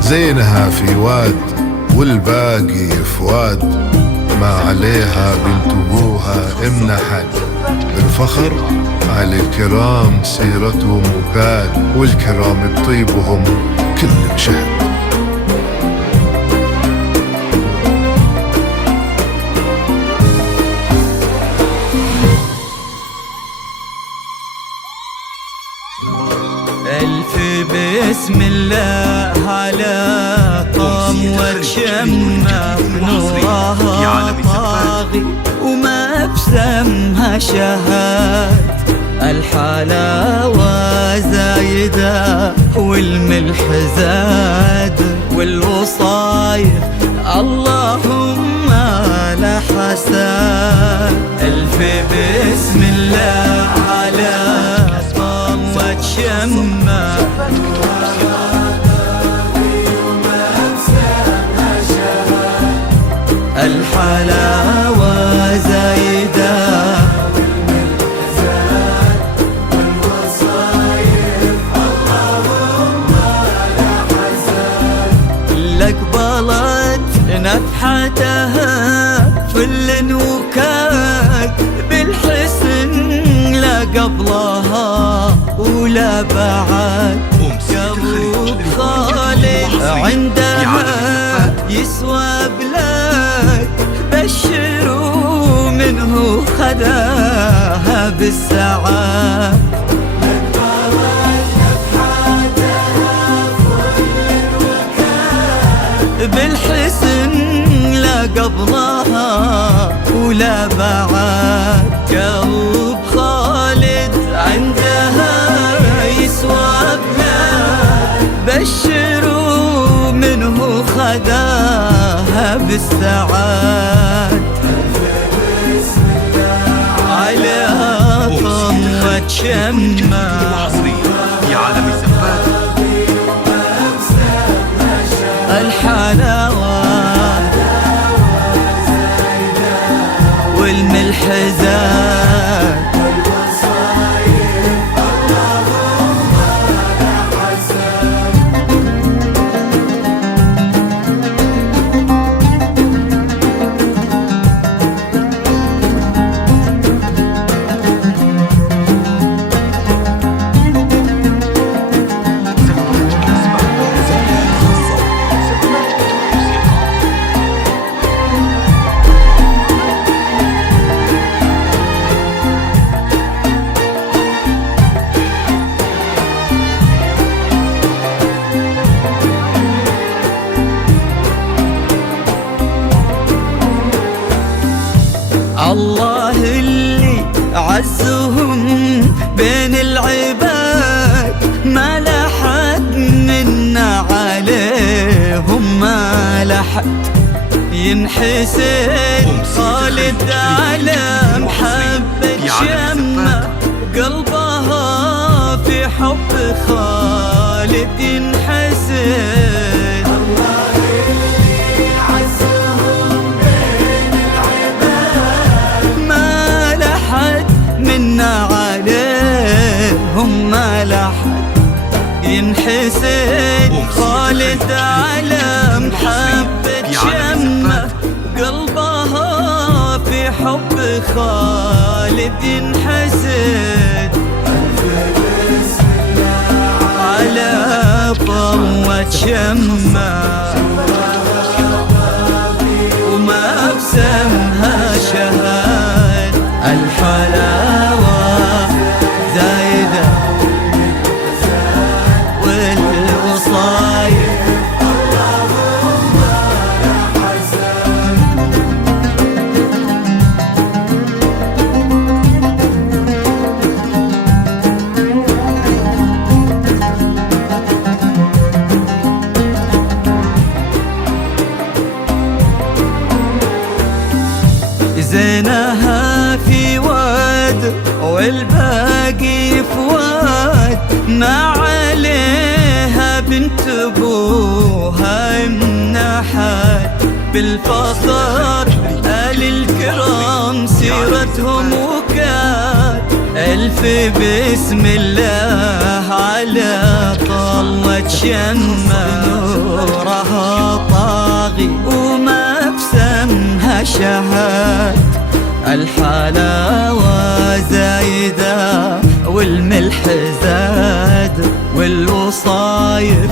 زينها في واد والباقي فواد، ما عليها بنت ابوها امنحت. بالفخر على الكرام سيرتهم وكاد، والكرام بطيبهم كل شهد. ألف بسم الله على قمر شمة نورها طاغي وما بسمها شهاد. الحلاوة زايدة والملح زاد والوصايف اللهم لا حساد. ألف بسم الله على قمر شمة الحلاوة زايدة والوصايف اللهم لا حساد. لقبلت نفحتها فل وكاد بالحسن لا قبلها ولا بعد. قلب خالد عندها يسوى بلاد، بشروا منه خداها بالسعاد. بالحسن لا قبلها ولا بعد. قلب خالد عندها يسوى بلاد، بشروا منه خداها بالسعاد. على قمة شمة في عالم الزفات الحلاوة والملح زاد. الله اللي عزهم بين العباد، ما لحد منا عليهم ما لحد ينحسد. خالد على محبة شمة خالد ينحسد. الله اللي عزهم بين العباد ما لحد منا عليهم ما لحد ينحسد. خالد على محبة شمه قلبها في حب خالد ينحسد. على طوة شمه وما بسمها شهاد. الحلاوة زايدة والوصايا زينها في واد والباقي فواد ما عليها بنت ابوها منحت. بالفخر آل الكرام سيرتهم وكاد ألف بسم الله على طلة شمه نورها طاغي وما بسمها شهاد. الحلاوة زايدة والملح زاد والوصايف